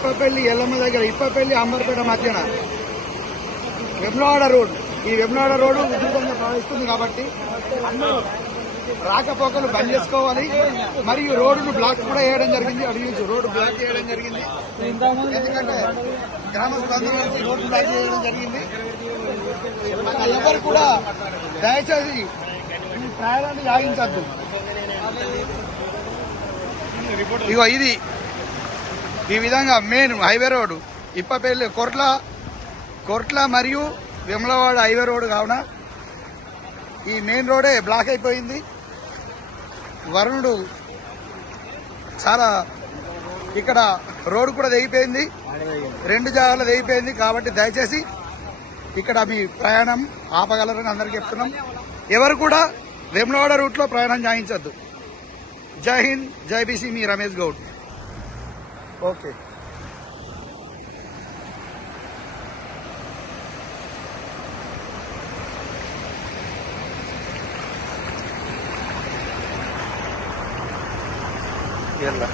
ఇప్పపల్లి ఎల్లమ్మ దగ్గర ఇప్పపల్లి అంబర్పేట మధ్యన వెమ్లవాడ రోడ్. ఈ వెమ్లవాడ రోడ్డు ఉధృతంగా ప్రవహిస్తుంది కాబట్టి అందరూ రాకపోకలు బంద్ చేసుకోవాలి. మరియు రోడ్డును బ్లాక్ కూడా చేయడం జరిగింది. అడిగి రోడ్డు బ్లాక్ చేయడం జరిగింది. ఎందుకంటే గ్రామస్తులందరూ కలిసి రోడ్డు బ్లాక్ చేయడం జరిగింది. ఎవరు కూడా దయచేసి ఈ ప్రయాణాన్ని సాగించద్దు. ఇగో ఇది ఈ విధంగా మెయిన్ హైవే రోడ్డు ఇప్పపల్లి కొర్ట్ల మరియు వెమ్లవాడ హైవే రోడ్డు కావున ఈ మెయిన్ రోడే బ్లాక్ అయిపోయింది. వరుణుడు చాలా ఇక్కడ రోడ్డు కూడా తెగిపోయింది, 2 జాగాలో తెగిపోయింది. కాబట్టి దయచేసి ఇక్కడ మీ ప్రయాణం ఆపగలరని అందరికీ చెప్తున్నాం. ఎవరు కూడా వెమ్లవాడ రూట్లో ప్రయాణం చేయించద్దు. జై హింద్, జై బీసీ, మీ రమేష్ గౌడ్. ఓకే. ಎಲ್ಲ